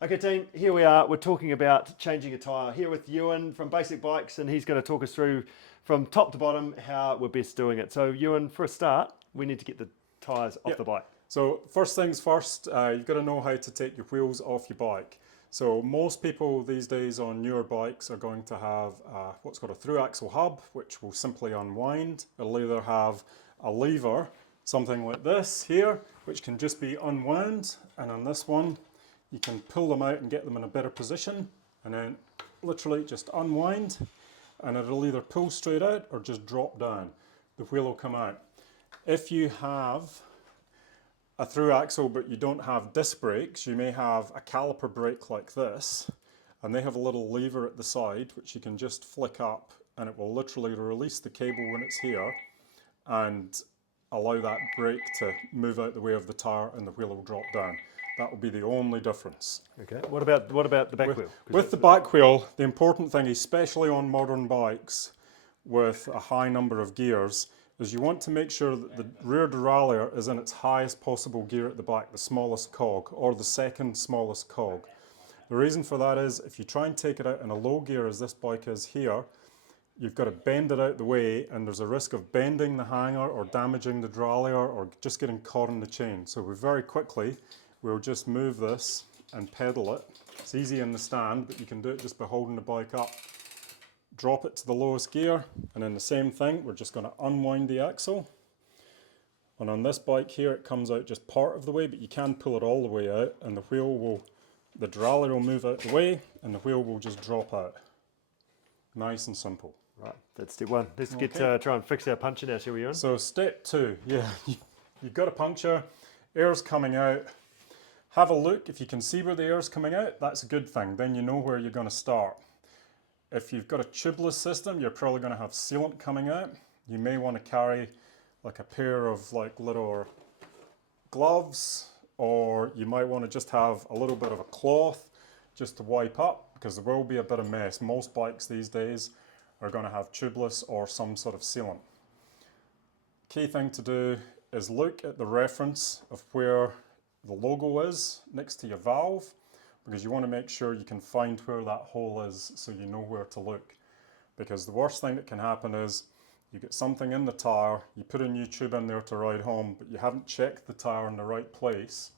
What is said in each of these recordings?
Okay team, here we are. We're talking about changing a tyre here with Ewen from Basic Bikes, and he's going to talk us through from top to bottom how we're best doing it. So Ewen, for a start, we need to get the tyres off the bike. So first things first, you've got to know how to take your wheels off your bike. So most people these days on newer bikes are going to have what's called a through axle hub, which will simply unwind. It'll either have a lever, something like this here, which can just be unwound, and on this one you can pull them out and get them in a better position, and then literally just unwind, and it'll either pull straight out or just drop down. The wheel will come out. If you have a through axle but you don't have disc brakes, you may have a caliper brake like this, and they have a little lever at the side which you can just flick up, and it will literally release the cable when it's here and allow that brake to move out the way of the tyre, and the wheel will drop down. That will be the only difference. Okay. What about the back wheel? With the back wheel, the important thing, especially on modern bikes with a high number of gears, is you want to make sure that the rear derailleur is in its highest possible gear at the back, the smallest cog, or the second smallest cog. The reason for that is if you try and take it out in a low gear, as this bike is here, you've got to bend it out the way, and there's a risk of bending the hanger or damaging the derailleur or just getting caught in the chain. So we very quickly, we'll just move this and pedal it. It's easy in the stand, but you can do it just by holding the bike up. Drop it to the lowest gear, and then the same thing, we're just going to unwind the axle. And on this bike here, it comes out just part of the way, but you can pull it all the way out, and the derailleur will move out the way, and the wheel will just drop out. Nice and simple. Right, that's step one. Let's get try and fix our puncture now, shall we, Ewen? So step two, you've got a puncture, air's coming out. Have a look. If you can see where the air's coming out, that's a good thing. Then you know where you're going to start. If you've got a tubeless system, you're probably going to have sealant coming out. You may want to carry like a pair of little gloves, or you might want to just have a little bit of a cloth just to wipe up, because there will be a bit of mess. Most bikes these days are going to have tubeless or some sort of sealant. Key thing to do is look at the reference of where the logo is next to your valve, because you want to make sure you can find where that hole is so you know where to look. Because the worst thing that can happen is you get something in the tyre, you put a new tube in there to ride home, but you haven't checked the tyre in the right place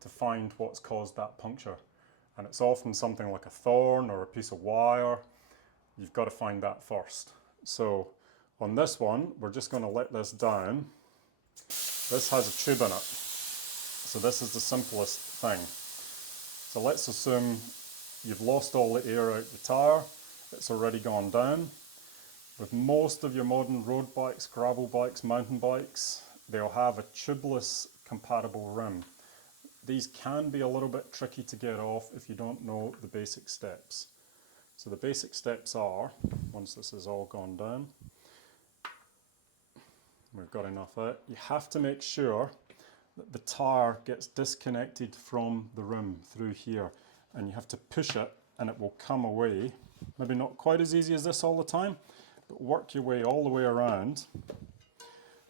to find what's caused that puncture. And it's often something like a thorn or a piece of wire. You've got to find that first. So on this one, we're just going to let this down. This has a tube in it. So this is the simplest thing. So let's assume you've lost all the air out the tyre. It's already gone down. With most of your modern road bikes, gravel bikes, mountain bikes, they'll have a tubeless compatible rim. These can be a little bit tricky to get off if you don't know the basic steps. So the basic steps are, once this is all gone down, we've got enough out, you have to make sure that the tyre gets disconnected from the rim through here, and you have to push it and it will come away. Maybe not quite as easy as this all the time, but work your way all the way around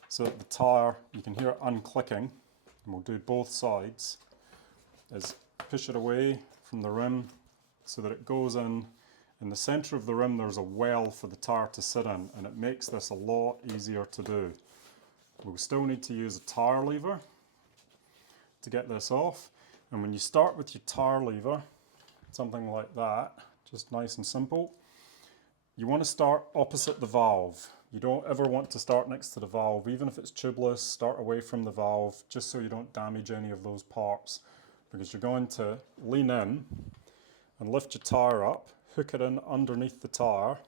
so that the tyre, you can hear it unclicking, and we'll do both sides, is push it away from the rim so that it goes in. In the centre of the rim there's a well for the tyre to sit in, and it makes this a lot easier to do. We'll still need to use a tyre lever to get this off, and when you start with your tyre lever, something like that, just nice and simple, you want to start opposite the valve. You don't ever want to start next to the valve, even if it's tubeless. Start away from the valve just so you don't damage any of those parts, because you're going to lean in and lift your tyre up, hook it in underneath the tyre,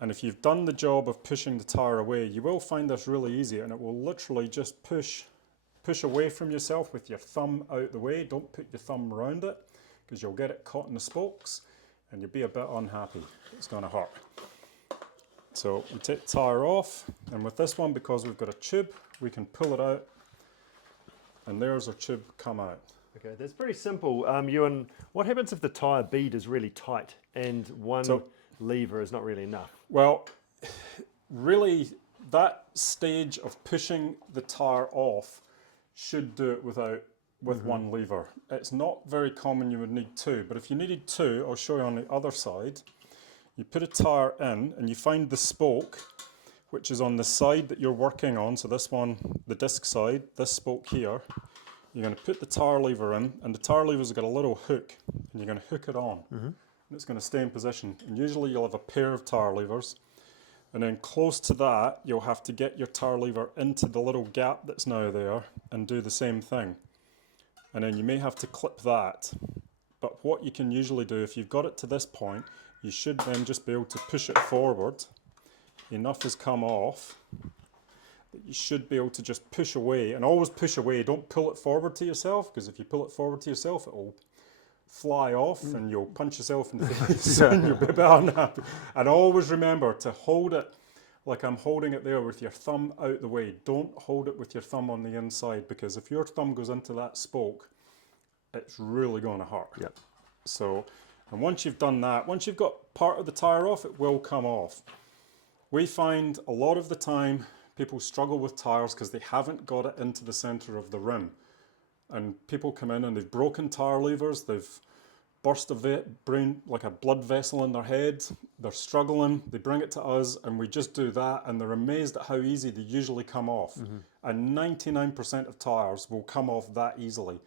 and if you've done the job of pushing the tyre away, you will find this really easy, and it will literally just push away from yourself with your thumb out the way. Don't put your thumb around it, because you'll get it caught in the spokes and you'll be a bit unhappy. It's going to hurt. So we take the tyre off, and with this one, because we've got a tube, we can pull it out, and there's our tube come out. Okay, that's pretty simple. Ewen, what happens if the tyre bead is really tight and one lever is not really enough? Well, really, that stage of pushing the tyre off should do it without with one lever. It's not very common you would need two, but if you needed two, I'll show you on the other side. You put a tyre in and you find the spoke, which is on the side that you're working on. So this one, the disc side, this spoke here. You're going to put the tyre lever in, and the tyre lever's got a little hook, and you're going to hook it on. And it's going to stay in position. And usually you'll have a pair of tyre levers. And then close to that, you'll have to get your tyre lever into the little gap that's now there and do the same thing. And then you may have to clip that. But what you can usually do, if you've got it to this point, you should then just be able to push it forward. Enough has come off that you should be able to just push away, and always push away. Don't pull it forward to yourself, because if you pull it forward to yourself, it will fly off and you'll punch yourself in the face and you'll be a bit unhappy. And always remember to hold it like I'm holding it there with your thumb out the way. Don't hold it with your thumb on the inside, because if your thumb goes into that spoke, it's really going to hurt. Yep. So, and once you've done that, once you've got part of the tyre off, it will come off. We find a lot of the time people struggle with tyres because they haven't got it into the centre of the rim. And people come in and they've broken tyre levers, they've burst a brain, like a blood vessel in their head, they're struggling, they bring it to us and we just do that, and they're amazed at how easy they usually come off. And 99% of tyres will come off that easily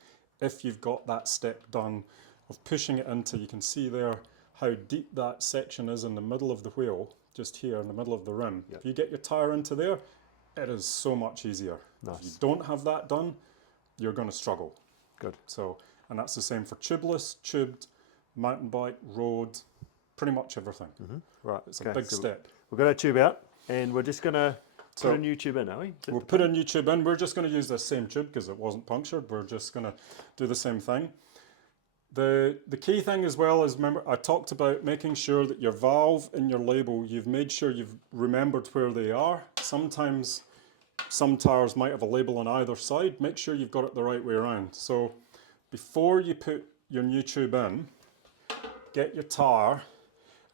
if you've got that step done of pushing it into, you can see there how deep that section is in the middle of the wheel, just here in the middle of the rim. Yep. If you get your tyre into there, it is so much easier. Nice. If you don't have that done, you're going to struggle. Good. So, and that's the same for tubeless, tubed, mountain bike, road, pretty much everything. Right. It's a big step. We've got our tube out, and we're just going to So put a new tube in, are we? we'll put a new tube in. We're just going to use the same tube because it wasn't punctured. We're just going to do the same thing. The key thing as well is, remember, I talked about making sure that your valve and your label, you've made sure you've remembered where they are. Sometimes some tyres might have a label on either side. Make sure you've got it the right way around. So before you put your new tube in, get your tyre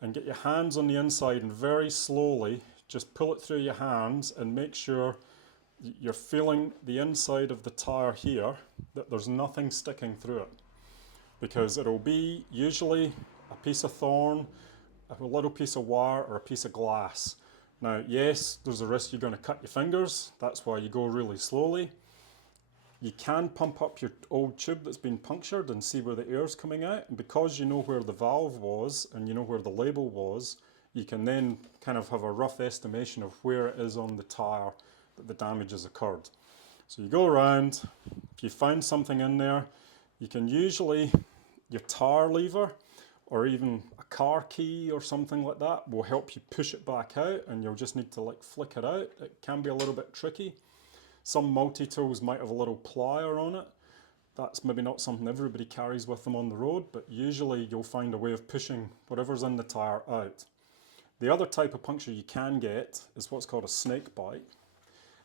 and get your hands on the inside and very slowly just pull it through your hands and make sure you're feeling the inside of the tyre here, that there's nothing sticking through it. Because it'll be usually a piece of thorn, a little piece of wire, or a piece of glass. Now, yes, there's a risk you're going to cut your fingers. That's why you go really slowly. You can pump up your old tube that's been punctured and see where the air's coming out. And because you know where the valve was and you know where the label was, you can then kind of have a rough estimation of where it is on the tyre that the damage has occurred. So you go around, if you find something in there, you can usually, your tyre lever or even a car key or something like that will help you push it back out, and you'll just need to like flick it out. It can be a little bit tricky. Some multi-tools might have a little plier on it. That's maybe not something everybody carries with them on the road, but usually you'll find a way of pushing whatever's in the tyre out. The other type of puncture you can get is what's called a snake bite.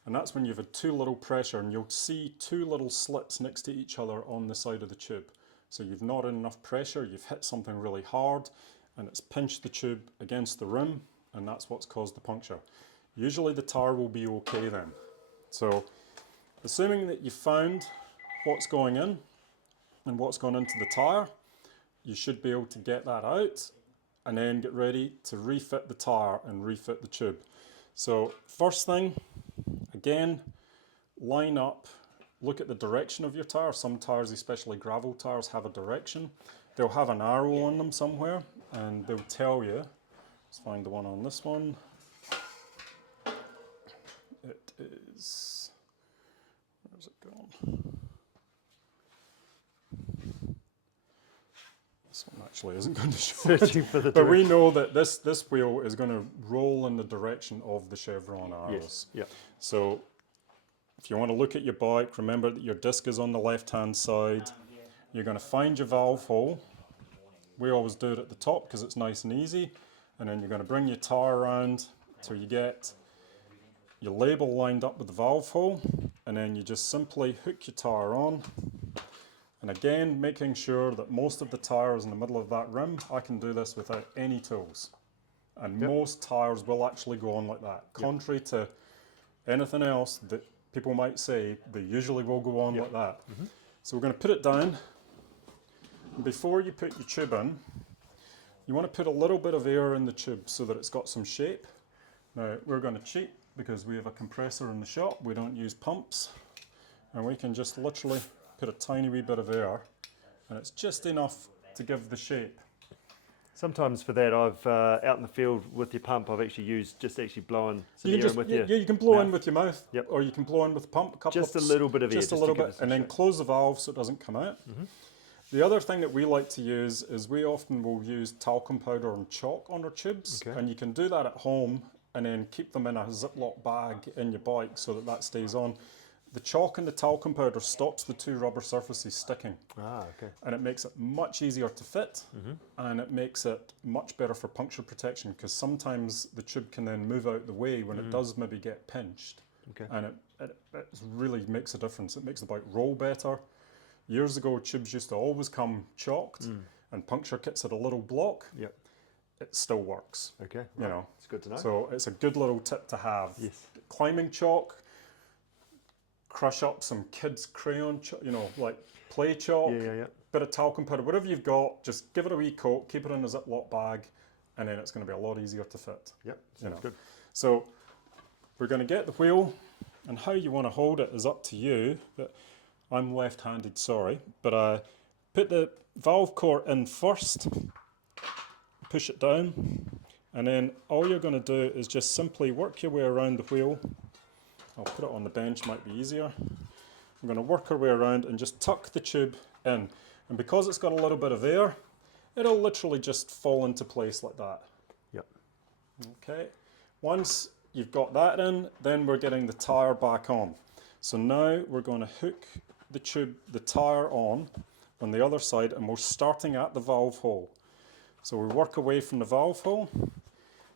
And that's when you've had too little pressure, and you'll see two little slits next to each other on the side of the tube. So you've not had enough pressure, you've hit something really hard, and it's pinched the tube against the rim, and that's what's caused the puncture. Usually the tyre will be okay then. So assuming that you found what's going in and what's gone into the tyre, you should be able to get that out and then get ready to refit the tyre and refit the tube. So first thing, again, line up, look at the direction of your tyre. Some tyres, especially gravel tyres, have a direction. They'll have an arrow on them somewhere and they'll tell you. Let's find the one on this one. It is, where's it gone? This one actually isn't going to show Searching it. for the But we know that this wheel is going to roll in the direction of the chevron arrows. Yes. Yep. So if you want to look at your bike, remember that your disc is on the left-hand side. You're going to find your valve hole. We always do it at the top because it's nice and easy. And then you're going to bring your tyre around till you get your label lined up with the valve hole. And then you just simply hook your tyre on. And again, making sure that most of the tyre is in the middle of that rim. I can do this without any tools. And most tyres will actually go on like that. Contrary to anything else that people might say, they usually will go on like that. So we're going to put it down. And before you put your tube in, you want to put a little bit of air in the tube so that it's got some shape. Now we're going to cheat because we have a compressor in the shop. We don't use pumps. And we can just literally put a tiny wee bit of air, and it's just enough to give the shape. Sometimes for that, I've out in the field with your pump, I've actually used just blowing some air in with your you can blow mouth. in with your mouth, Yep. or you can blow in with the pump. Just a little bit of air, just a just little to give bit, it some and then shape. close the valve so it doesn't come out. The other thing that we like to use is we often will use talcum powder and chalk on our tubes, Okay. and you can do that at home and then keep them in a Ziploc bag in your bike so that that stays on. The chalk and the talcum powder stops the two rubber surfaces sticking. Ah, okay. And it makes it much easier to fit, and it makes it much better for puncture protection, because sometimes the tube can then move out the way when it does maybe get pinched. Okay. And it really makes a difference. It makes the bike roll better. Years ago, tubes used to always come chalked, and puncture kits had a little block. Yep. It still works. Okay. You know, it's good to know. so it's a good little tip to have. Yes. Climbing chalk, crush up some kids' crayon, you know, like play chalk, Yeah. bit of talcum powder, whatever you've got, just give it a wee coat, keep it in a Ziploc bag, and then it's going to be a lot easier to fit. Yep. You know. Good. So we're going to get the wheel, and how you want to hold it is up to you. But I'm left-handed, sorry, but I put the valve core in first, push it down, and then all you're going to do is just simply work your way around the wheel. I'll put it on the bench, might be easier. I'm going to work our way around and just tuck the tube in. And because it's got a little bit of air, it'll literally just fall into place like that. Yep. Okay. Once you've got that in, then we're getting the tyre back on. So now we're going to hook the tyre on the other side, and we're starting at the valve hole. So we work away from the valve hole,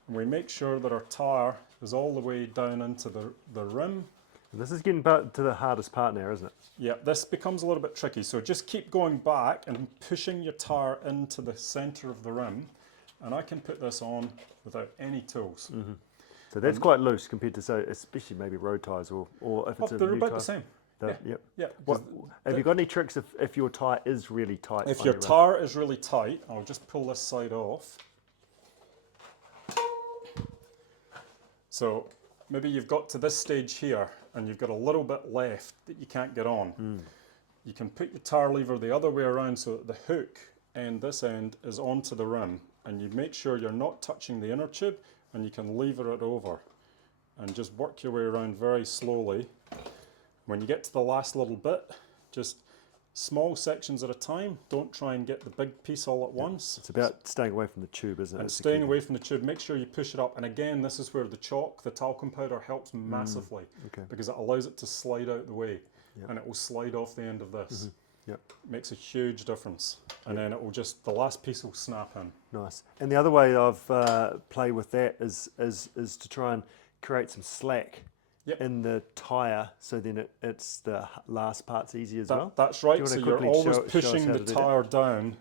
and we make sure that our tyre is all the way down into the rim. And this is getting back to the hardest part now, isn't it? Yeah, this becomes a little bit tricky. So just keep going back and pushing your tyre into the centre of the rim. And I can put this on without any tools. So that's quite loose compared to, so especially maybe road tyres or if it's a They're new about tyre. the same. Yep. Yeah. What, have you got any tricks if your tyre is really tight? If on your rim? tyre is really tight, I'll just pull this side off. So maybe you've got to this stage here and you've got a little bit left that you can't get on. You can put your tyre lever the other way around so that the hook end, this end, is onto the rim, and you make sure you're not touching the inner tube, and you can lever it over and just work your way around very slowly. When you get to the last little bit, just small sections at a time. Don't try and get the big piece all at once. It's about staying away from the tube, isn't it? And staying away from the tube, make sure you push it up. And again, this is where the chalk, the talcum powder, helps massively, because it allows it to slide out the way, and it will slide off the end of this. Yep. Makes a huge difference. And then it will just, the last piece will snap in. Nice. And the other way I've played with that is to try and create some slack in the tyre, so then it's the last part's easy as well. That's right. Do you So wanna you're quickly always show us pushing how the to do tyre down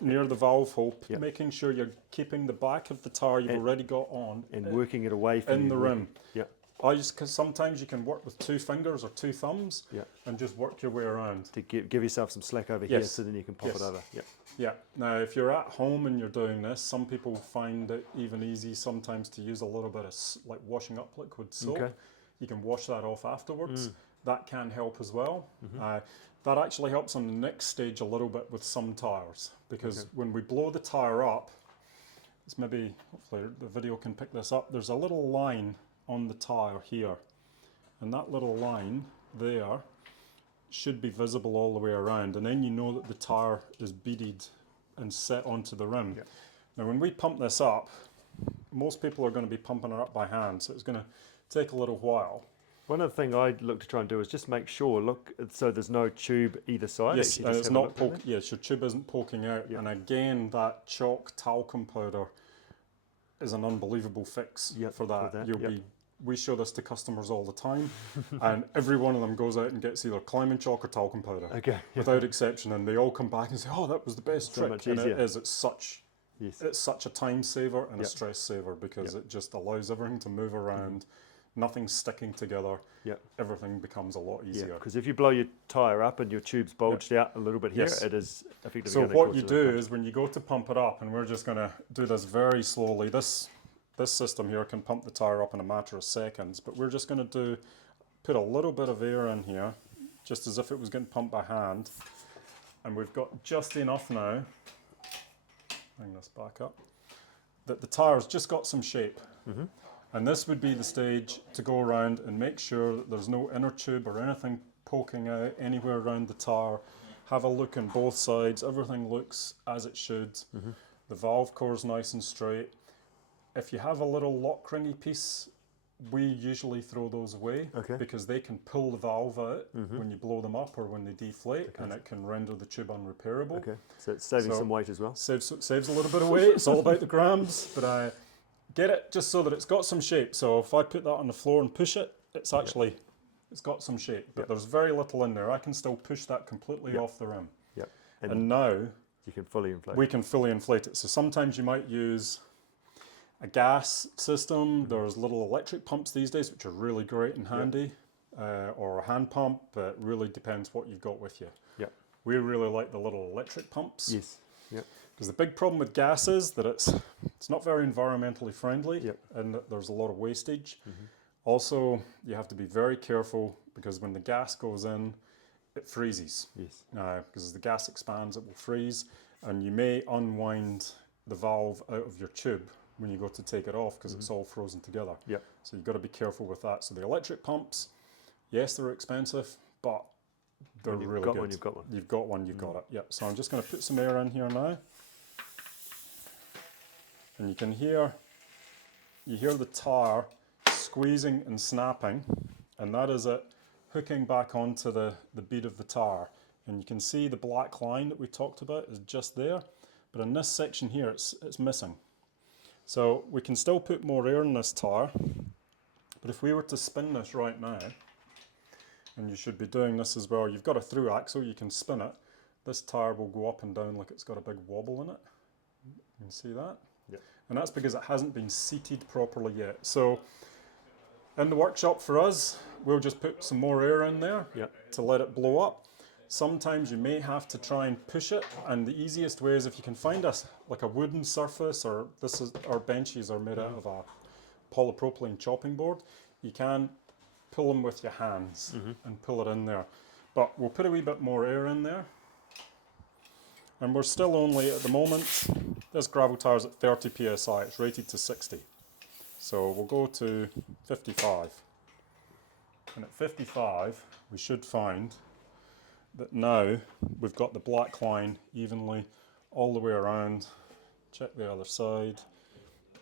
near the valve hole, Yep. making sure you're keeping the back of the tyre you've already got on and working it away from in you, the rim. Yep. Because sometimes you can work with 2 fingers or 2 thumbs Yep. and just work your way around. To give yourself some slack over here, Yes. so then you can pop it over. Yep. Yeah. Now, if you're at home and you're doing this, some people find it even easy sometimes to use a little bit of like washing up liquid soap. Okay. You can wash that off afterwards. That can help as well. That actually helps on the next stage a little bit with some tyres, because when we blow the tyre up, it's maybe, hopefully the video can pick this up, there's a little line on the tyre here, and that little line there should be visible all the way around, and then you know that the tyre is beaded and set onto the rim. Yep. Now when we pump this up, most people are going to be pumping it up by hand, so it's going to take a little while. One other thing I look to try and do is just make sure, so there's no tube either side. Yes, Actually, and just it's have a not look at that. yes, your tube isn't poking out. And again, that chalk talcum powder is an unbelievable fix for that. We show this to customers all the time, and every one of them goes out and gets either climbing chalk or talcum powder, without exception, and they all come back and say, "Oh, that was the best trick." much And easier. it is. It's such a time saver and a stress saver, because it just allows everything to move around. nothing's sticking together. Yep. Everything becomes a lot easier. Because if you blow your tyre up and your tube's bulged out a little bit here, Yes. it is effectively So going to what cause you a do punch. is when you go to pump it up, and we're just going to do this very slowly. This system here can pump the tyre up in a matter of seconds, but we're just going to put a little bit of air in here, just as if it was getting pumped by hand. And we've got just enough now, bring this back up, that the tyre's just got some shape. And this would be the stage to go around and make sure that there's no inner tube or anything poking out anywhere around the tyre. Have a look on both sides, everything looks as it should. The valve core is nice and straight. If you have a little lock ringy piece, we usually throw those away because they can pull the valve out when you blow them up or when they deflate, and it can render the tube unrepairable. So it's saving some weight as well. Saves a little bit of weight. It's all about the grams, but I get it just so that it's got some shape. So if I put that on the floor and push it, it's actually it's got some shape, but there's very little in there. I can still push that completely off the rim. And now you can fully inflate. we can fully inflate it. So sometimes you might use a gas system. There's little electric pumps these days, which are really great and handy, or a hand pump. But it really depends what you've got with you. We really like the little electric pumps. Yes. Because the big problem with gas is that it's not very environmentally friendly, and that there's a lot of wastage. Also, you have to be very careful because when the gas goes in, it freezes. Because as the gas expands, it will freeze, and you may unwind the valve out of your tube when you go to take it off because it's all frozen together. So you've got to be careful with that. So the electric pumps, yes, they're expensive, but they're really good. You've got one. You've got one, you've got it. Yep. So I'm just going to put some air in here now. And you can hear the tyre squeezing and snapping, and that is it hooking back onto the bead of the tyre. And you can see the black line that we talked about is just there, but in this section here it's missing. So we can still put more air in this tyre, but if we were to spin this right now, and you should be doing this as well, you've got a through axle, you can spin it, this tyre will go up and down like it's got a big wobble in it. You can see that? And that's because it hasn't been seated properly yet. So in the workshop for us, we'll just put some more air in there to let it blow up. Sometimes you may have to try and push it, and the easiest way is if you can find like a wooden surface, or our benches are made out of a polypropylene chopping board. You can pull them with your hands and pull it in there. But we'll put a wee bit more air in there. And we're still only, at the moment, this gravel tyre is at 30 psi, it's rated to 60. So we'll go to 55. And at 55, we should find that now we've got the black line evenly all the way around. Check the other side.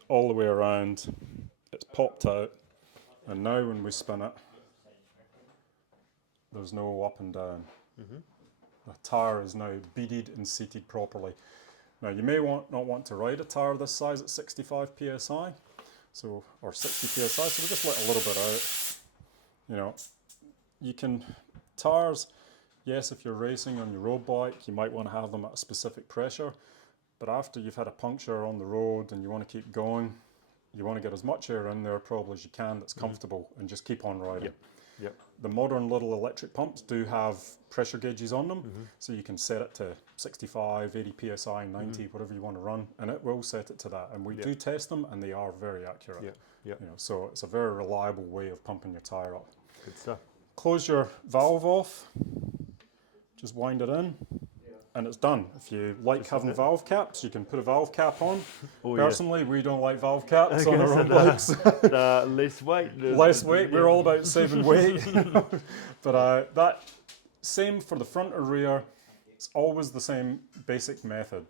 All the way around, it's popped out. And now when we spin it, there's no up and down. The tyre is now beaded and seated properly. Now you may not want to ride a tyre this size at 65 psi, or 60 psi, so we'll just let a little bit out. You know, you can, tyres, yes, if you're racing on your road bike, you might want to have them at a specific pressure, but after you've had a puncture on the road and you want to keep going, you want to get as much air in there probably as you can that's comfortable and just keep on riding. The modern little electric pumps do have pressure gauges on them, so you can set it to 65, 80 psi, 90, whatever you want to run, and it will set it to that. And we do test them, and they are very accurate. You know, so it's a very reliable way of pumping your tyre up. Good stuff. Close your valve off, just wind it in, and it's done. If you like having valve caps, you can put a valve cap on. Personally, we don't like valve caps on our own bikes. Less weight. Less weight, we're all about saving weight. But that, same for the front or rear, it's always the same basic method.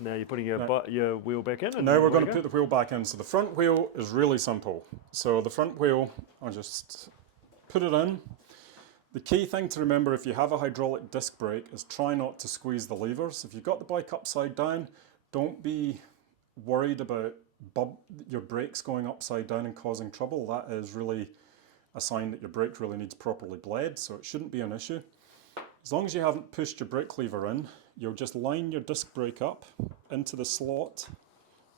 Now you're putting your wheel back in. And now we're going to put the wheel back in. So the front wheel is really simple. So the front wheel, I'll just put it in. The key thing to remember if you have a hydraulic disc brake is try not to squeeze the levers. If you've got the bike upside down, don't be worried about your brakes going upside down and causing trouble. That is really a sign that your brake really needs properly bled, so it shouldn't be an issue. As long as you haven't pushed your brake lever in, you'll just line your disc brake up into the slot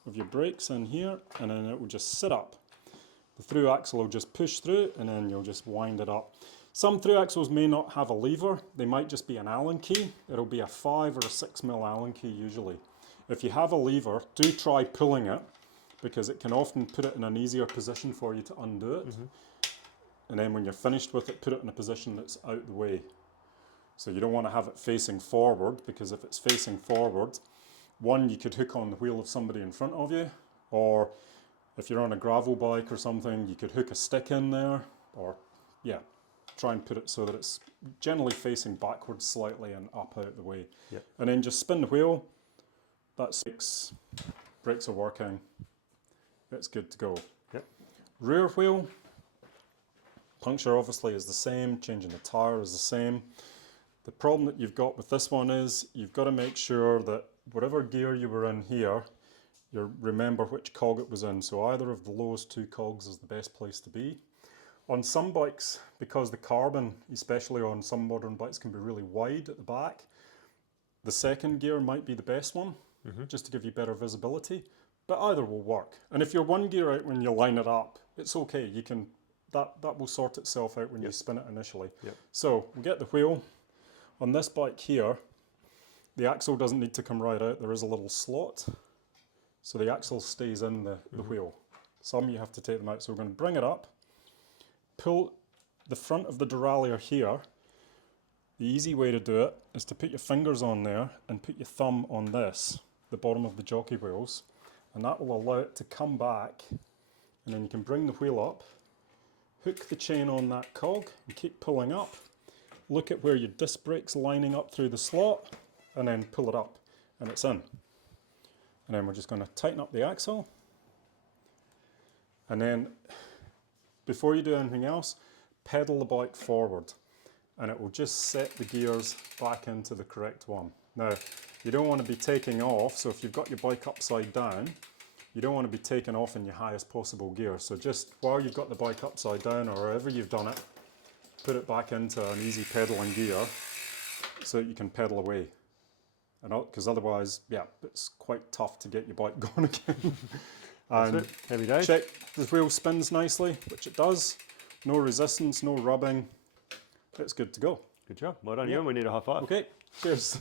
of your brakes in here, and then it will just sit up. The through axle will just push through and then you'll just wind it up. Some through axles may not have a lever, they might just be an Allen key. It'll be a 5 or a 6mm Allen key usually. If you have a lever, do try pulling it because it can often put it in an easier position for you to undo it. And then when you're finished with it, put it in a position that's out the way. So you don't want to have it facing forward because if it's facing forward, one, you could hook on the wheel of somebody in front of you, or if you're on a gravel bike or something, you could hook a stick in there, or yeah, try and put it so that it's generally facing backwards slightly and up out the way. Yep. And then just spin the wheel, that's brakes are working, it's good to go. Yep. Rear wheel, puncture obviously is the same, changing the tyre is the same. The problem that you've got with this one is you've got to make sure that whatever gear you were in here, you remember which cog it was in. So either of the lowest 2 cogs is the best place to be. On some bikes, because the carbon, especially on some modern bikes, can be really wide at the back, the second gear might be the best one, just to give you better visibility, but either will work. And if you're one gear out when you line it up, it's okay. You can that will sort itself out when you spin it initially. So we get the wheel. On this bike here, the axle doesn't need to come right out. There is a little slot, so the axle stays in the wheel. Some you have to take them out. So we're going to bring it up, pull the front of the derailleur here. The easy way to do it is to put your fingers on there and put your thumb on this, the bottom of the jockey wheels, and that will allow it to come back, and then you can bring the wheel up, hook the chain on that cog and keep pulling up. Look at where your disc brake's lining up through the slot, and then pull it up, and it's in. And then we're just going to tighten up the axle. And then, before you do anything else, pedal the bike forward, and it will just set the gears back into the correct one. Now, you don't want to be taking off, so if you've got your bike upside down, you don't want to be taking off in your highest possible gear. So just while you've got the bike upside down, or wherever you've done it, put it back into an easy pedaling gear so that you can pedal away. Because otherwise, yeah, it's quite tough to get your bike going again. And Happy days. check the wheel spins nicely, which it does. No resistance, no rubbing. It's good to go. Good job. Well done, Ewan. We need a high five. Okay, cheers.